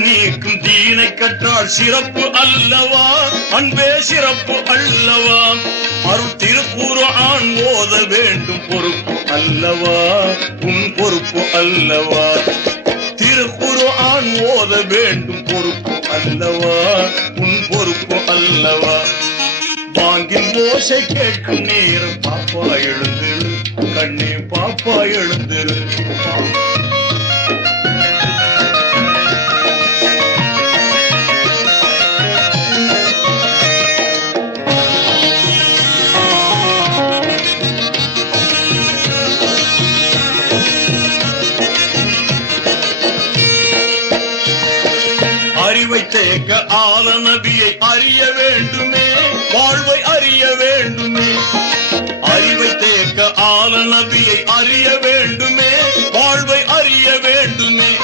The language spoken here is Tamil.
நீக்கும் தீனை கற்றால் சிறப்பு அல்லவா அன்பே சிறப்பு அல்லவா அருள் திருக்குர்ஆன் ஓத வேண்டும் பொறுப்பு அல்லவா உன் பொறுப்பு அல்லவா திருக்குர்ஆன் ஓத வேண்டும் பொறுப்பு அல்லவா உன் பொறுப்பு அல்லவா பாங்கின் ஓசை கேட்கும் நேரம் பாப்பா எழுந்திரு கண்ணே பாப்பா எழுந்திரு அறிவை தேக்க ஆல நபியை அறிய வேண்டுமே வாழ்வை அறிய வேண்டுமே அறிவை தேக்க ஆல நபியை அறிய வேண்டும்